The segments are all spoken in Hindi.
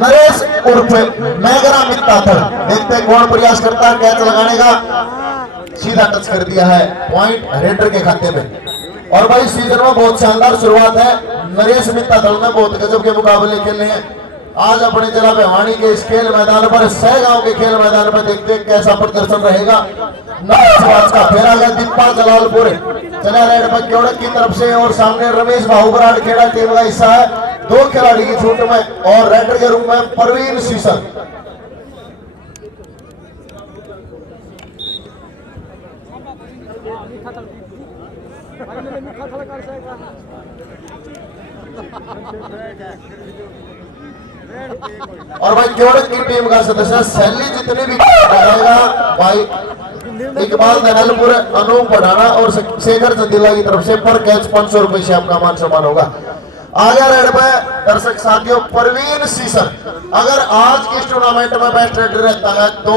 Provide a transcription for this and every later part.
नरेश उर्फ मैगरा मित्ताथल। देखते हैं कौन प्रयास करता है कैच लगाने का। सीधा टच कर दिया है, पॉइंट रेडर के खाते में। और भाई सीजन में बहुत शानदार शुरुआत है। नरेश मित्ताथल ने बहुत गजब के मुकाबले खेले हैं। आज अपने जिला भिवानी के इस खेल मैदान पर, सहगांव के खेल मैदान पर देखते हैं कैसा प्रदर्शन रहेगा। का फेरा गया दीपा जलालपुर चला रेड पर क्योड़क की तरफ से, और सामने रमेश बाहुबराड़ खेड़ा टीम का हिस्सा है। 2 खिलाड़ी की छूट में, और रेडर के रूप में परवीन सीसर। और भाई क्योड़क की टीम का सदस्य सैली जितने भी रहेगा भाई इकबाल दहलपुर, अनूप बढ़ाना और शेखर चंदीला की तरफ से पर कैच 500 रुपए से आपका मान सम्मान होगा। आगे रेड पे दर्शक साथियों परवीन सीसर अगर आज की इस टूर्नामेंट में बेस्ट रेडर रहता है तो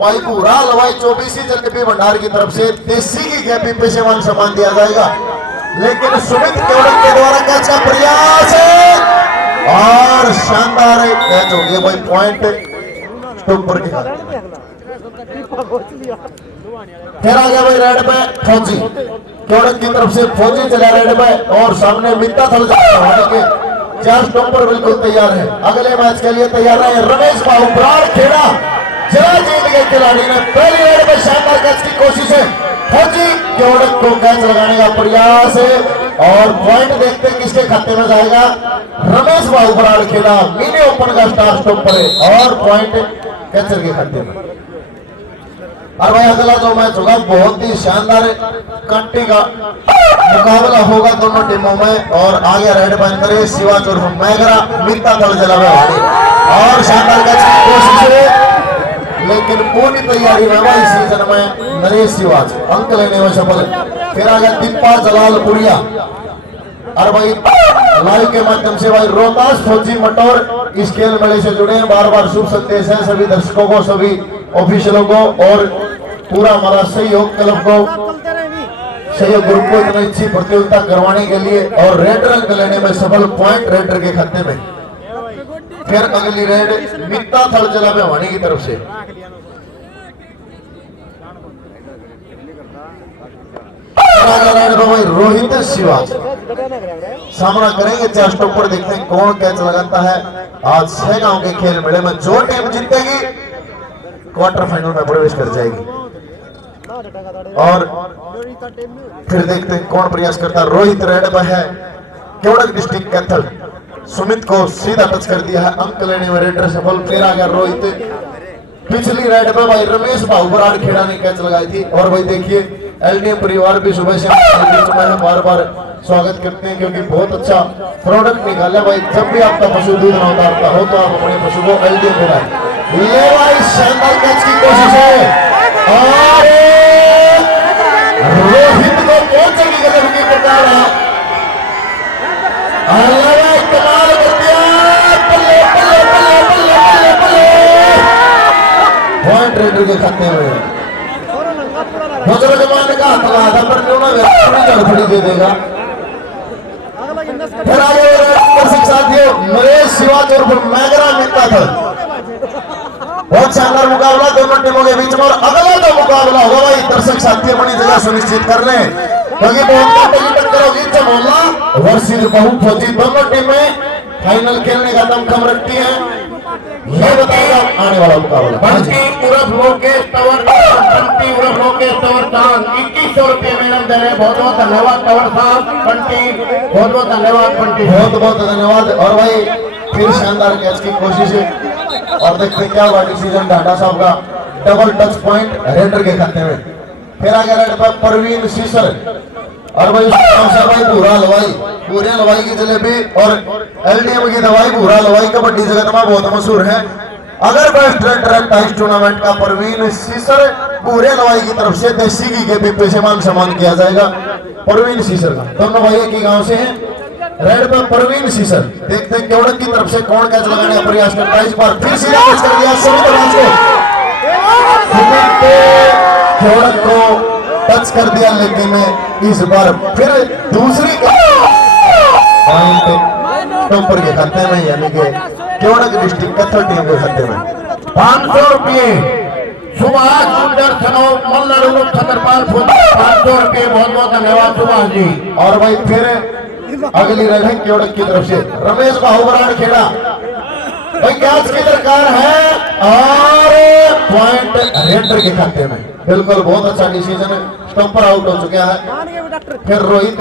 भाई पूरा लवाई 24 जलेबी भंडार की तरफ से देसी की कैपी पे से मान सम्मान दिया जाएगा। लेकिन सुमित केवड़क के द्वारा कैच का प्रयास है और शानदार कैच हो गया भाई, पॉइंट स्टोपर के खाते। फिर आ गया भाई रेड पे फौजी, केवड़क की तरफ से फौजी चला रेड पे, और सामने मित्ताथल के 4 स्टॉपर बिल्कुल तैयार है। अगले मैच के लिए तैयार है रमेश बाहुबराड़ खेड़ा। जरा जीत गए खिलाड़ी ने पहली रेड पे शानदार कैच की कोशिश है। फौजी केवड़क को कैच लगाने का प्रयास है, और पॉइंट देखते हैं किसके खाते में जाएगा। रमेश बाहुबराड़ खेड़ा मिनी ओपन का स्टार स्टॉपर है, और पॉइंट कैचर के खाते में। और भाई अगला जो मैच होगा बहुत ही शानदार कंटी का मुकाबला होगा दोनों टीमों में। और आगे रेड पर नरेश शिवाज और मैगरा मित्ताथल जिला भिवानी, और शानदार कैच की कोशिश है, लेकिन पूरी तैयारी में भाई सीजन में नरेश शिवाज अंक लेने में सफल। फिर आ गया दीपा जलालपुरिया। और भाई लाइव के माध्यम से भाई रोहतास फौजी मटौर इस खेल मेले से जुड़े हैं। बार बार शुभ संदेश है सभी दर्शकों को, सभी ऑफिशियलों को, और पूरा हमारा सहयोग क्लब को, सहयोग ग्रुप को इतनी अच्छी प्रतियोगिता करवाने के लिए, और रेडर अंक लेने में सफल, पॉइंट रेडर के खाते में। फिर अगली रेड मित्ताथल जिला भिवानी की तरफ से। रोहित शिवाज सामना करेंगे 4 स्टॉपर। देखते हैं कौन कैच लगाता है आज सहगांव के खेल मेले में। जो टीम जीतेगी क्वार्टर फाइनल में प्रवेश कर जाएगी। और फिर देखते हैं कौन प्रयास करता है। रोहित रेड पर है, केवड़क डिस्ट्रिक्ट कैथल। सुमित को सीधा टच कर दिया है, अंक लेने में रेडर सफल। फिर आ गया रोहित। पिछली रेड पे भाई रमेश बाहुबराड़ खेड़ा ने कैच लगाई थी। और भाई देखिए एलडीएम परिवार भी सुबह से बार बार स्वागत करते हैं, क्योंकि बहुत अच्छा प्रोडक्ट निकाला भाई। जब भी आपका पशु दूध न उतारता हो तो आप अपने पशु को एलडीएम बनाए। ये भाई शानदार कैच की कोशिश है, और रोहित को पहुंचने की गजब की प्रकार है। कमाल कर दिया, बल्ले बल्ले बल्ले बल्ले बल्ले बल्ले, पॉइंट रेडर के खाते में। बुजुर्ग का हथला था पर जड़फड़ी दे देगा। फिर आगे दर्शक साथियों नरेश शिवाज और मैगरा मित्ताथल, बहुत शानदार मुकाबला दोनों टीमों के बीच में। और अगला जो मुकाबला होगा भाई दर्शक साथी अपनी जगह सुनिश्चित कर लें, क्योंकि बहुत टक्कर होगी। चमोला वर्सेस बहु फौजी, दोनों टीमें फाइनल खेलने का दमखम रखती है। ये बताएगा आने वाला मुकाबला। बंटी उर्फ लोकेश तंवर, बंटी उर्फ लोकेश तंवर खान 2100 रुपये में इनाम दे रहे हैं। बहुत बहुत धन्यवाद तंवर साहब, बंटी बहुत बहुत धन्यवाद बंटी, बहुत बहुत धन्यवाद। और भाई फिर शानदार कैच की कोशिश है, और देखते क्या हुआ डिसीजन ढांडा साहब का। डबल टच पॉइंट रेडर के खाते में। फिर आगे रेड पर परवीन सीसर, और भाई भाई भूरा हलवाई, पूरे हलवाई की जलेबी और एलडीएम की दवाई भूरा हलवाई कबड्डी जगत में बहुत मशहूर है। अगर बेस्ट रेडर है इस टूर्नामेंट का परवीन सीसर, पूरे हलवाई की तरफ से देसी घी के पीपे से मान सम्मान किया जाएगा परवीन सीसर का। दोनों भाई एक ही गांव से हैं। रेड पर परवीन सीसर, देखते हैं केवड़क की तरफ से कौन कैच लगाने का प्रयास करता है। इस बार फिर सीधा कैच कर दिया सुमित राज को टच कर दिया, लेकिन इस बार फिर दूसरी पॉइंट टॉपर के खाते में, यानी कि केवड़क डिस्ट्रिक्ट कत्थल टीम के खाते में 500 रुपये सुभाष सुंदर सनो मल्लरू छतरपाल 500 रुपये। बहुत बहुत धन्यवाद सुभाष जी। और भाई फिर अगली रन है केवड़क की तरफ से रमेश बाहुबराड़ खेड़ा भाई कैच की दरकार है और पॉइंट रेडर के खाते में। बिल्कुल बहुत अच्छा डिसीजन है। स्टंपर आउट हो चुका है। फिर रोहित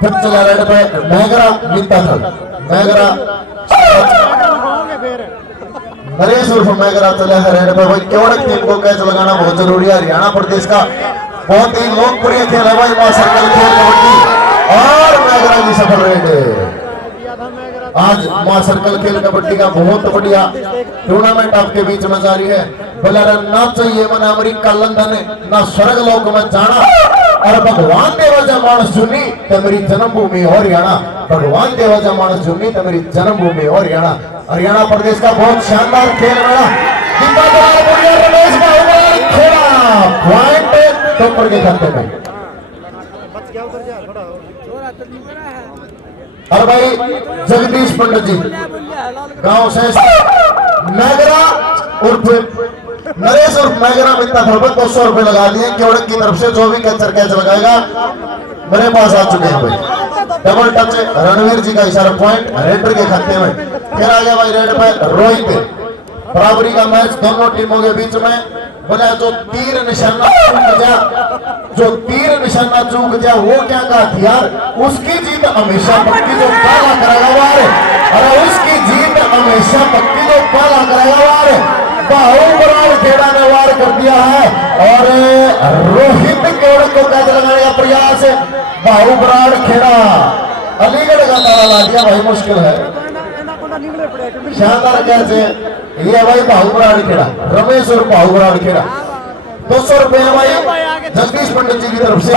फिर चला रेड पे मैगरा मित्ता था मैगरा नरेश उर्फ मैगरा चला है रेड पे। भाई केवड़क टीम को कैच लगाना बहुत जरूरी है। हरियाणा प्रदेश का बहुत ही लोकप्रिय खेल है भाई मां सर्कल खेल कबड्डी और मैगरा की सफल रेड। आज मां सर्कल खेल कबड्डी का बहुत बढ़िया टूर्नामेंट आपके बीच में जारी है। बलर ना चाहिए मन अमेरिका लंदन ना स्वर्ग लोक में जाना और भगवान देवाजा मानस चुनी तो मेरी जन्मभूमि और हरियाणा। भगवान देवाजा मानस चुनी तो मेरी जन्मभूमि और हरियाणा। हरियाणा प्रदेश का बहुत शानदार खेल रहा रमेश बाहुबराड़ खेला पॉइंट टॉपर के खाते में। और भाई जगदीश पंडित जी गांव से मैगरा उर्फ नरेश उर्फ मैगरा मित्ता था 200 रुपए लगा दिए केवड़क की तरफ से। जो भी कैचर कैच लगाएगा मेरे पास आ चुके हैं भाई। डबल टच रणवीर जी का इशारा पॉइंट रेडर के खाते में। फिर आ गया भाई रेड पे रोहित। बराबरी का मैच दोनों टीमों के बीच में। बोला जो तीर निशाना चूक जा वो क्या का हथियार उसकी जीत हमेशा पक्की जो काला करेगा वार। अरे उसकी जीत हमेशा पक्की जो काला करेगा वार। बाहुबराड़ खेड़ा ने वार कर दिया है और रोहित केवड़क को कैच लगाने का प्रयास। बाहुबराड़ खेड़ा अलीगढ़ का ताला ला दिया भाई मुश्किल है। शानदार कैच है ये भाई बाहुबराड़ खेड़ा रमेश और बाहुबराड़ खेड़ा 200 रुपए भाई जगदीश पंडित जी की तरफ से।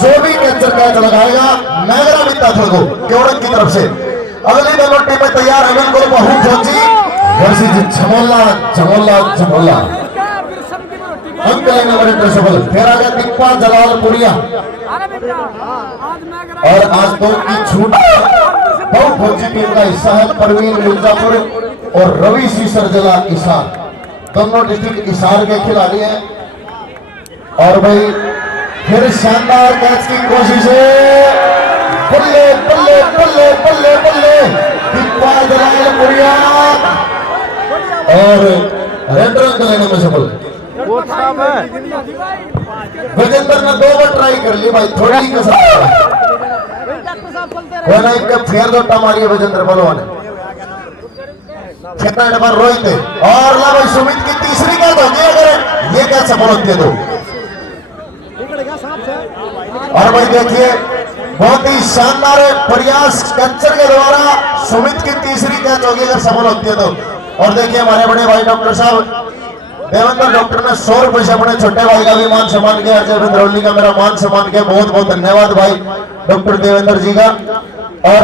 जो भी कैचर कैच लगाएगा मैगरा मित्ता था को केवड़क की तरफ से। अगली दोनों टीमें तैयार है बिल्कुल बहु फौजी वर्सेस झमोला झमोला झमोला अंक लेने वाले ट्रेसबल। फिर आ गया दीपा जलालपुरिया और आज दो की छूट बहु फौजी टीम का हिस्सा है परवीन मिर्जापुर और रवि सीसरजला इसार। दोनों डिस्ट्रिक्ट इसार के खिलाड़ी हैं। और भाई फिर शानदार कैच की कोशिश है। बल्ले बल्ले बल्ले बल्ले बल्ले दीपा जलालपुरिया और रेड रंग लेने में सफल। गजेंद्र ने 2 बार ट्राई कर ली भाई थोड़ी कसर फेर दोटा मारी है गजेंद्र बलवा ने। कितना नंबर रोहित और ला भाई सुमित की तीसरी कैच होगी अगर ये कैच सफल होती है तो। और भाई देखिए बहुत ही शानदार प्रयास कैचर के द्वारा सुमित की तीसरी कैच होगी अगर सफल होती है तो। और देखिए हमारे बड़े भाई डॉक्टर साहब देवेंद्र डॉक्टर ने 100 रुपए से अपने छोटे भाई का भी मान सम्मान किया। अजय बिंद्रौली का मेरा मान सम्मान किया। बहुत बहुत धन्यवाद भाई डॉक्टर देवेंद्र जी का। और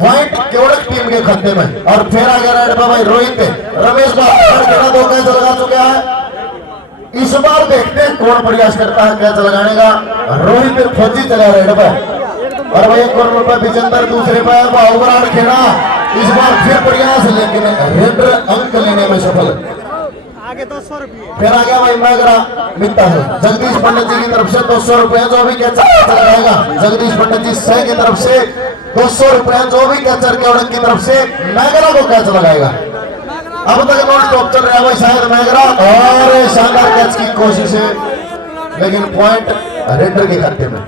पॉइंट केवड़क टीम के खाते में। और फिर आ गया रेड पे भाई रोहित रमेश बाहुबराड़ 2 कैच लगा चुका है। इस बार देखते हैं कौन प्रयास करता है कैच लगाने का। रोहित फौजी चला रेड पे और भाई 1 करोड़ रुपए विजेंद्र दूसरे पे बाहुबराड़ खेड़ा इस बार फिर प्रयास लेकिन रेड अंक लेने में सफल। आगे 200 रुपये। फिर आ गया भाई मैगरा मित्ता है जगदीश पंडित जी की तरफ से 200 रुपए। जो भी कैचर लगाएगा जगदीश पंडित जी से की तरफ से 200 रुपए। जो भी कैचर केवड़क की तरफ से मैगरा को कैच लगाएगा। अब तक नॉन स्टॉप चल रहा है भाई शायद मैगरा और शानदार कैच की कोशिश है लेकिन पॉइंट रेडर के खाते में।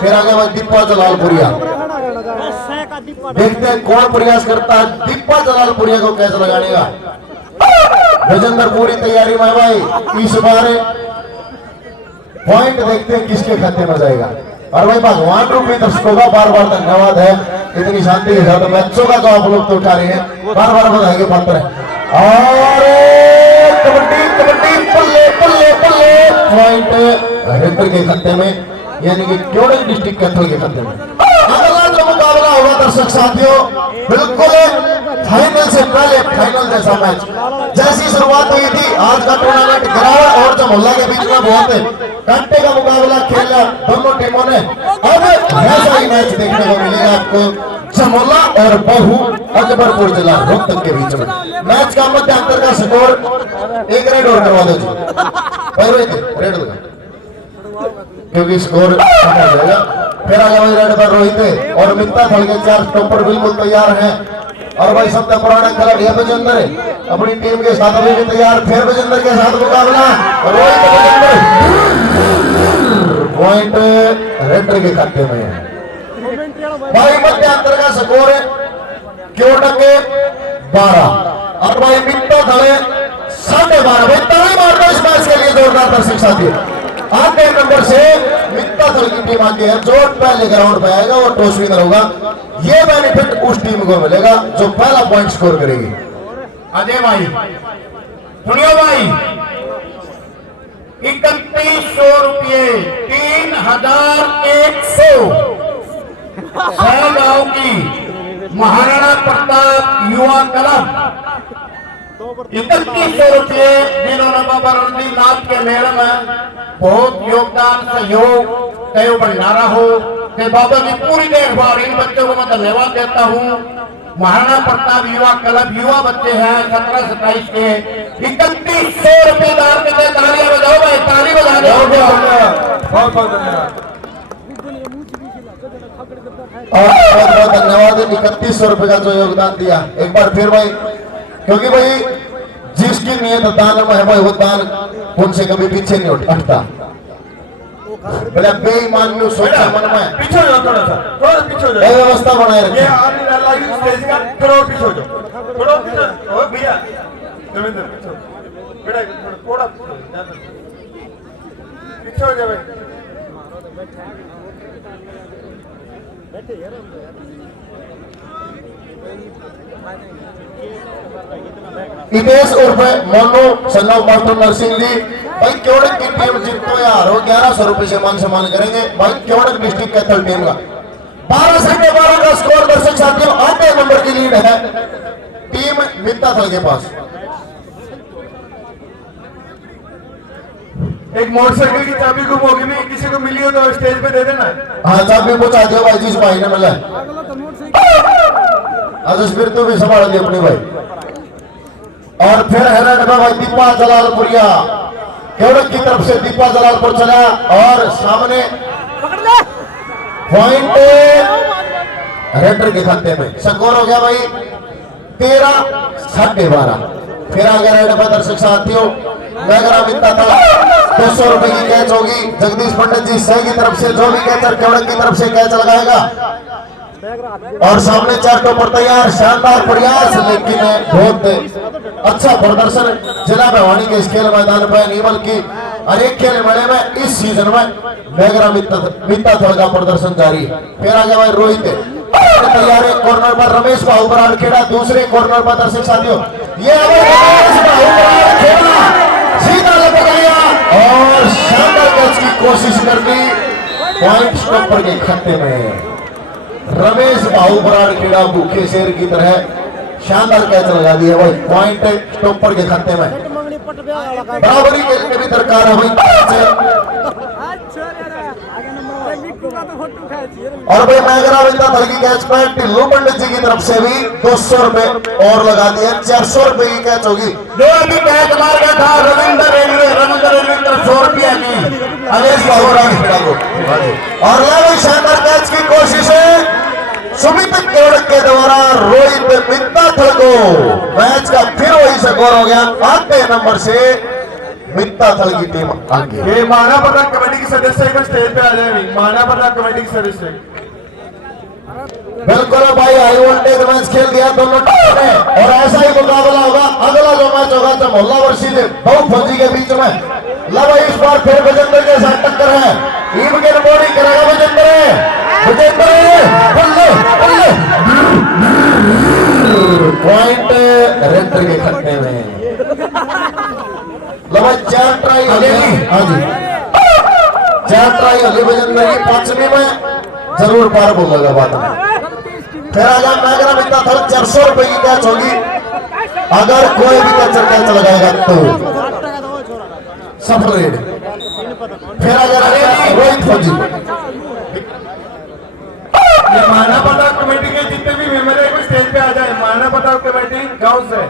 फिर आ गया भाई दीपा जलालपुरिया। देखते हैं कौन प्रयास करता है दीपा जलालपुरिया को कैच लगाने का। गजेंद्र पूरी तैयारी में भाई इस बार पॉइंट देखते हैं किसके खाते में जाएगा। और भाई भगवान रूपी दर्शकों का बार बार धन्यवाद है इतनी शांति के साथ मैचों का जो आप लोग तो उठा रहे हैं बार बार बधाई के पात्र है। और कबड्डी कबड्डी पल्ले पल्ले पल्ले पॉइंट रेडर के खाते में यानी कि केवड़क डिस्ट्रिक्ट कैथल के खाते में। अगला जो मुकाबला होगा दर्शक साथियों बिल्कुल फाइनल से पहले फाइनल जैसा मैच। जैसी शुरुआत हुई थी आज का टूर्नामेंट गिरावट और जमोला के बीच में बहुत कांटे का मुकाबला खेला दोनों टीमों ने। अब ऐसा ही मैच देखने को मिलेगा आपको जमोला और बहु अकबरपुर जिला रोहतक के बीच में। मैच का मध्यांतर का स्कोर 1 रेड और करवा दो जी भाई रोहित, रेड दो क्योंकि स्कोर कम हो जाएगा। फिर आगे भाई रेड पर रोहित और मित्ता थल के 4 स्टॉपर बिल्कुल तैयार हैं। और भाई सबसे पुराना खिलाड़ी है बजेंद्र अपनी टीम के साथ अभी भी तैयार। फिर बजेंद्र के साथ मुकाबला रोहित बजेंद्र पॉइंट रेड के खाते में है। भाई मध्यांतर का स्कोर क्यों टके 12 और भाई मित्ता थले 12.5। भाई ताली मार दो इस मैच के लिए जोरदार दर्शक साथी। आगे नंबर से मित्ता थल की टीम आगे है जो पहले ग्राउंड पे आएगा वो टॉस विनर होगा। ये बेनिफिट उस टीम को मिलेगा जो पहला पॉइंट स्कोर करेगी। अजय भाई सुनियो भाई 3100 रुपये 3100 गांव की महाराणा प्रताप युवा क्लब 3100 रुपये जिन्होंने बाबा रणदीप नाथ के मेले में बहुत योगदान सहयोग कयो भंडारा हो कि बाबा की पूरी देखभाल इन बच्चों को मैं धन्यवाद देता हूँ। महाराणा प्रताप युवा क्लब युवा बच्चे हैं 17-27 के 3100 रुपये दान के लिए तालियां बजाओ भाई, ताली बजा दो। बहुत बहुत धन्यवाद और बहुत बहुत धन्यवाद 3100 रुपए का जो योगदान दिया। एक बार फिर भाई क्योंकि भाई जिसकी नियत दान में है भाई वो दान उनसे कभी पीछे नहीं हटता। बोले बेईमान ने सोचा मन में पीछे हो जाओ, थोड़ा पीछे हो जाओ। व्यवस्था बनाए ये रखे। आपने डाला है स्टेज का, थोड़ा पीछे हो जाओ, थोड़ा पीछे। ओ भैया देवेंद्र पीछे बेटा, थोड़ा पीछे हो जाओ भाई। इमेश उर्फ मोनू सन्नाव मास्टर नरसिंह जी भाई क्योड़क की टीम जीतो या हारो 1100 रुपए से मान सम्मान करेंगे। भाई क्योड़क डिस्ट्रिक्ट कैथल टीम का 12-12 का स्कोर दर्शक साथियों। आधे नंबर की लीड है टीम मित्ता थल के पास। एक मोटरसाइकिल की चाबी गुम होगी भी किसी को मिली हो तो स्टेज पे दे देना। हाँ चाबी पहुंचा दो भाई जिस भाई ने मिला आज फिर तो भी संभाल ली अपनी भाई। और फिर है ना भाई दीपा जलालपुरिया केवड़क की तरफ से दीपा जलालपुर चला और सामने पॉइंट रेडर के खाते में स्कोर हो गया भाई 13-12। फिर आगे रेड पर दर्शक साथियों मैगरा मित्ता था 200 रुपए की कैच होगी। जगदीश पंडित जी सही की तरफ से जो भी कैचर केवड़क की तरफ से कैच लगाएगा और सामने 4 टॉपर तैयार। शानदार प्रयास लेकिन बहुत अच्छा प्रदर्शन जिला भवानी के इस खेल मैदान पर नहीं बल्कि अनेक खेल मेले में इस सीजन में मैगरा मित्ता थल का प्रदर्शन जारी है। फिर आगे भाई रोहित तैयार है कॉर्नर पर रमेश बाहू बराड़ खेड़ा। दूसरे कॉर्नर पर दर्शक साथियों ये रमेश बाहू बराड़ खेड़ा सीधा लपक गया और शानदार कैच की कोशिश कर दी। पॉइंट स्टॉपर के खाते में रमेश बाहू बराड़ खेड़ा भूखे शेर की तरह शानदार कैच लगा दी है भाई। पॉइंट स्टॉपर के खाते में बराबरी के लिए भी दरकार है भाई। और भाई मैगरा मित्ता थल की कैच पर टिल्लू पंडित जी की तरफ से भी 200 रुपए और लगा दिए। 400 रुपए की कैच होगी। जो अभी कैच मार गया था रविंद्र रेलवे की तरफ 100 रुपया की रमेश बाहू बराड़ खेड़ा को और भाई शानदार कैच की कोशिश है सुमित केवड़क के द्वारा रोहित मित्ता थल को। मैच का फिर वही स्कोर हो गया 8 नंबर से मित्ता थल की टीम आगे। ये माना प्रधान कमेटी के सदस्य एक बार स्टेज पे आ जाए। माना प्रधान कमेटी के सदस्य बिल्कुल भाई हाई वोल्टेज मैच खेल दिया दोनों टीमों ने और ऐसा ही मुकाबला होगा। अगला जो मैच होगा जब मोहल्ला वर्षीले बहु फौजी के बीच में लब इस बार फिर बजेंद्र के साथ टक्कर है। टीम के रिपोर्टिंग करेगा बजेंद्र बल्ले बल्ले पॉइंट रेडर के खत्ते में लब 4 ट्राई हो गई। हाँ जी 4 ट्राई हो गई बजेंद्र की 5वीं में जरूर पार बोलेगा बात में। फिर आगे मैगरा मित्ता थल 400 रुपए की कैच होगी। अगर कोई भी कैचर कैच लगाएगा तो सफल रेड फिर अगर रोहित फौजी ये माना पता कमेटी के जितने भी मेंबर है, स्टेज पे आ जाए। माना पता कमेटी गांव से।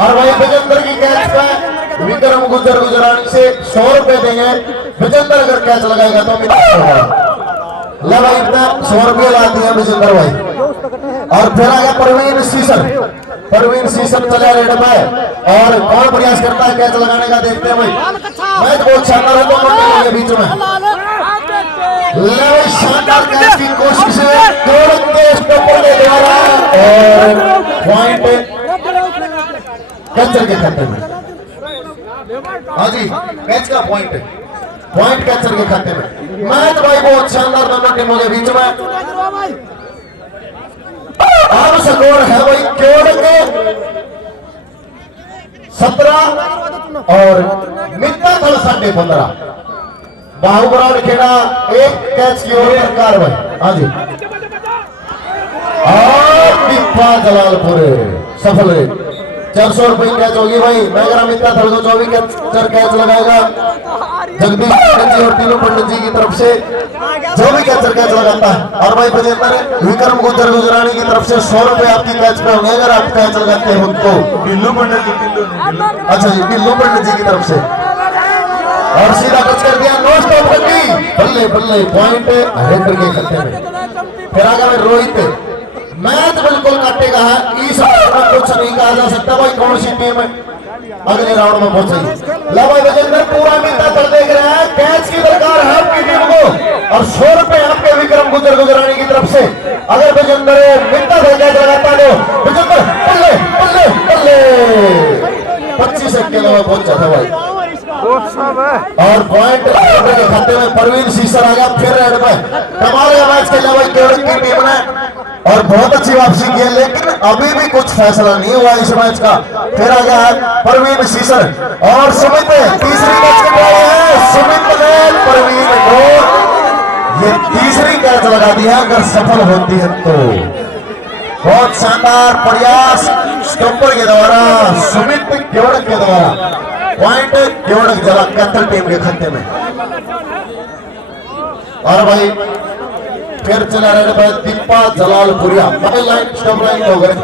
और भाई विजेंद्र की कैच पे विक्रम गुजरानी से 100 रुपए देंगे। विजेंद्र अगर कैच लगाएगा तो ले भाई इतना 100 रुपये लाती है विजेंद्र भाई। और फिर आ गया परवीन सीसर चले रेड पे। और कौन प्रयास करता है कैच लगाने का, देखते हैं भाई। मैच बहुत शानदार है दोनों के बीच में। ले भाई शानदार कैच की कोशिश है स्टॉपर के द्वारा और पॉइंट कैचर के खाते में। हाँ जी, कैच का पॉइंट कैचर के खाते में। मैच भाई बहुत शानदार दोनों टीमों के बीच में। अब स्कोर है भाई केवल के 17 और मित्ता थल 15.5। बाहुबराव खेड़ा एक कैच की ओर कार्रवाई। हाँ जी, और दीपा जलालपुर सफल है। 400 रुपए कैच होगी भाई। मैगरा मित्ता थल को 24 कैच लगाएगा जगदीश पंडित जी और तीनों पंडित जी की तरफ से जो भी कैचर कैच लगाता है। और भाई विजेंद्र विक्रम गुजरानी की तरफ से 100 रुपए आपकी कैच पे होंगे अगर आप कैच लगाते हो तो। गिल्लू पंडित जी अच्छा जी, गिल्लू पंडित जी की तरफ से। और सीधा टच कर दिया, नो स्टॉप बल्ले पॉइंट हेडर के खाते में। फिर आगे में रोहित मैच बिल्कुल काटेगा है। इस में कुछ नहीं कहा जा सकता भाई कौन सी टीम अगले राउंड में पहुंचेगी। ला भाई विजेंद्र पूरा मिलता कर देख रहे हैं। कैच की दरकार है आपकी टीम को और 100 रुपए आपके विक्रम गुजरानी की तरफ से। अगर विजेंद्र मिलता कैच लगाता है तो विजेंद्र बल्ले 25 के अलावा पहुंच जाता भाई। और पॉइंट के खाते में परवीन सीसर आ गया फिर रेड में। कमाल का मैच खेला भाई केवल की टीम ने और बहुत अच्छी वापसी की है, लेकिन अभी भी कुछ फैसला नहीं हुआ इस मैच का। फिर आ गया है परवीन सीसर और सुमित तीसरी कैच कर रहे हैं। सुमित ने परवीन को ये तीसरी कैच लगा दिया। अगर सफल होती है तो बहुत शानदार प्रयास स्टॉपर के द्वारा सुमित केवड़क के द्वारा। पॉइंट केवड़क जला कैथल टीम के खाते में। और भाई फिर चला रेड पे दीपा जलालपुरिया लाइन स्टॉप लाइन हो गए।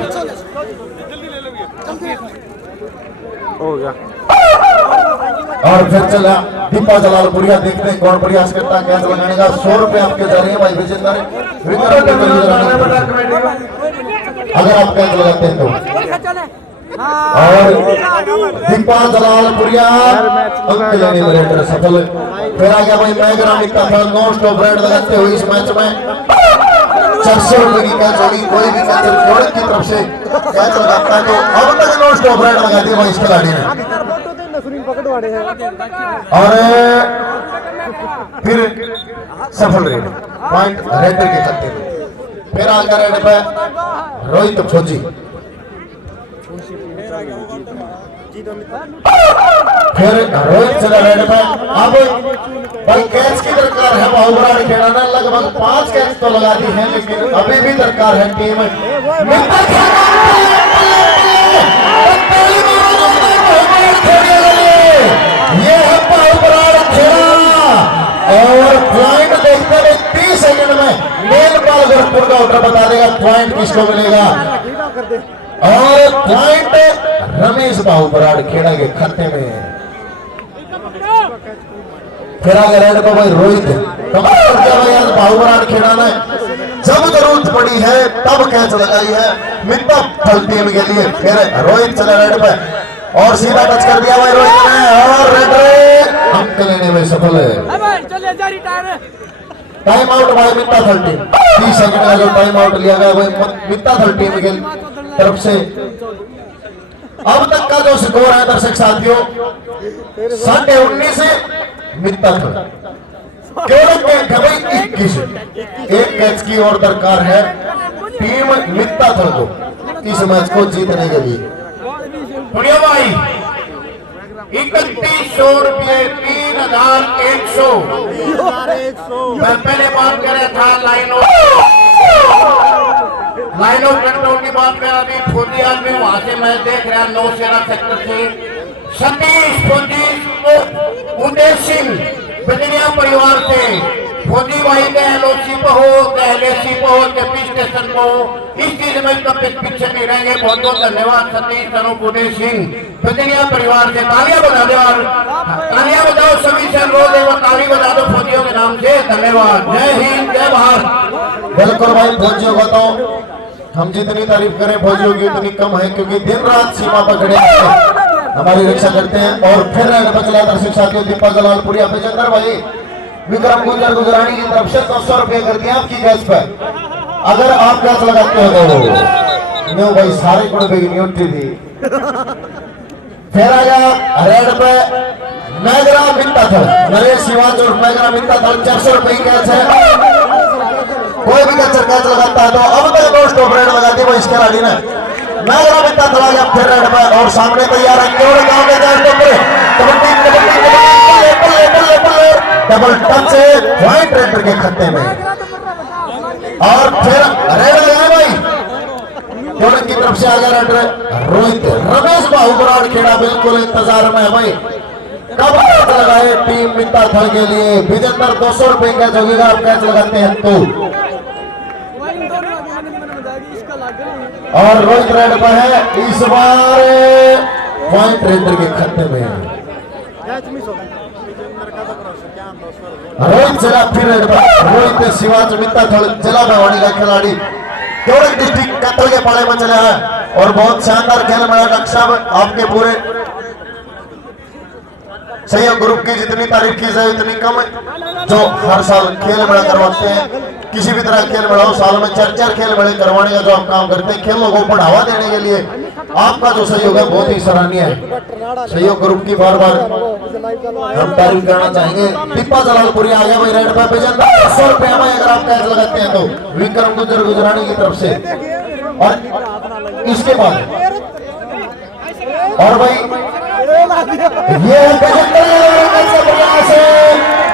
और फिर चला दीपा जलालपुरिया। देखते हैं कौन प्रयास करता है कैच लगाने का। 100 रुपए आपके जा रही है भाई विजेंद्र अगर आप कैच लगाते हैं तो। और दीपा जलालपुरिया अंक लेने में रेडर सफल। फिर आ गया भाई मैगरा मित्ता थल नो स्टॉप रेड लगाते हुए इस मैच में 400 रुपए की कैच होगी। कोई भी कैचर केवड़क की तरफ से कैच लगाता है तो अब तक नो स्टॉप रेड लगा दी भाई इस खिलाड़ी ने। और फिर सफल रेड पॉइंट रेडर के खाते में। फिर आ गया रेड पे रोहित फौजी। फिर रोहित चला रेड पे। अब भाई कैच की दरकार है बाहुबराव खेड़ा ने। लगभग 5 कैच तो लगा दी है, लेकिन अभी भी दरकार है टीम। ये है बाहुबराव खेड़ा और पॉइंट देखते हुए 30 सेकंड में मेलपाल गोरखपुर का ऑर्डर बता देगा पॉइंट किसको मिलेगा। और पॉइंट रमेश बाहुबराव खेड़ा के खाते में। फिर आगे रेड पे भाई रोहित कमाल कर दिया भाई। आज बाहुबराव खेड़ा ने जब जरूरत पड़ी है तब कैच लगाई है मित्ता थल टीम के लिए। फिर रोहित चला रेड पे और सीधा टच कर दिया भाई रोहित ने और रेड अंक लेने में सफल है। टाइम आउट भाई मित्ता थल टीम। 30 सेकंड का जो टाइम आउट लिया गया भाई मित्ता थल टीम के तरफ से। अब तक का जो स्कोर है दर्शक साथियों 19.5 मित्ता थल केवल भाई 21। एक कैच की और दरकार है टीम मित्ता थल को इस मैच को जीतने के लिए। सुनिए भाई 3100 रुपये 3100 मैं पहले बात कर रहा था लाइन लाइन ऑफ कंट्रोल की बात करें, अभी फौजी आदमी वहां से मैं देख रहा नौशेरा सेक्टर से सतीश फौजी उदय सिंह बजरिया परिवार से फौजी भाई के एलओसी पे हो, के एलएसी पे हो, के पी स्टेशन पे हो, इस चीज में कभी पीछे नहीं रहेंगे। बहुत बहुत धन्यवाद सतीश अनुप उदय सिंह बजरिया परिवार से। तालियां बजा दो और तालियां बजाओ सभी से रोज एक बार ताली बजा दो फौजियों के नाम से। धन्यवाद। जय हिंद जय भारत। बिल्कुल भाई, फौजियों को तो हम जितनी तारीफ करें फौजियों की उतनी कम है, क्योंकि दिन रात सीमा पर खड़े हैं, हमारी रक्षा करते हैं। और फिर बचला दर्शक साथियों, दीपा जलालपुरी अभिचंद्र भाई विक्रम गुजर गुजरानी की तरफ से 200 रुपये कर दिया आपकी गैस पर। अगर आप गैस लगाते हो तो न्यू भाई सारे गुण पे न्यूट्री थी। फिर आ गया रेड पे मैगरा मित्ता था, नरेश शिवाज और मैगरा मित्ता था। 400 रुपये की गैस है। कोई भी कैच लगाता है तो अब तक 2 स्टॉप रेड लगा दी वो इस खिलाड़ी ने। मैगरा मित्ता चला गया फिर रेड पे और सामने तैयार है केवल गांव के 4 स्टॉप पे डबल टच से व्हाइट रेडर के खत्ते में। और फिर रेड लगाए भाई केवल की तरफ से आ गया रेडर रोहित रमेश बाहू बराड़ खेड़ा बिल्कुल इंतजार में है भाई। कब कैच लगाए टीम मित्ता थल के लिए। विजेंद्र 200 रुपए कैच होगा आप कैच लगाते हैं तो। और रोहित रेड पर है इस बार व्हाइट रेडर के खत्ते में। रोहित चला फिर रेड पर। रोहित शिवाज मित्ता थल जिला भिवानी का खिलाड़ी केवल डिस्ट्रिक्ट कत्ल के पाले में चला है और बहुत शानदार खेल में डॉक्टर साहब आपके पूरे सहयोग ग्रुप की जितनी तारीफ की जाए उतनी कम है। जो हर साल खेल मेला करवाते हैं, किसी भी तरह खेल मेला हो, साल में 4 खेल मेले करवाने का जो आप काम करते हैं, खेलों को बढ़ावा देने के लिए आपका जो सहयोग है बहुत ही सराहनीय है। सहयोग ग्रुप की बार बार हम तारीफ करना चाहेंगे। दीपा जलालपुरी आ गया भाई रेड पे। 100 रुपये में अगर आप कैच लगाते हैं तो विक्रम गुजर गुजरानी की तरफ से। और इसके बाद और भाई ये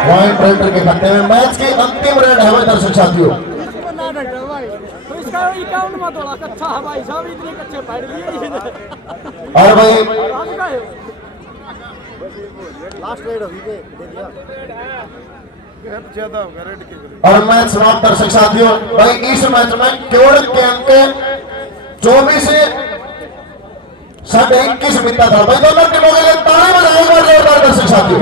पॉइंट रेडर के खाते में मैच की अंतिम रेड है भाई दर्शक साथियों। और भाई और मैच समाप्त दर्शक साथियों। भाई इस मैच में केवल के अंक 24 से 21.5 मिलता था भाई। दोनों टीमों के लिए ताली बजाएं एक बार जोरदार दर्शक साथियों।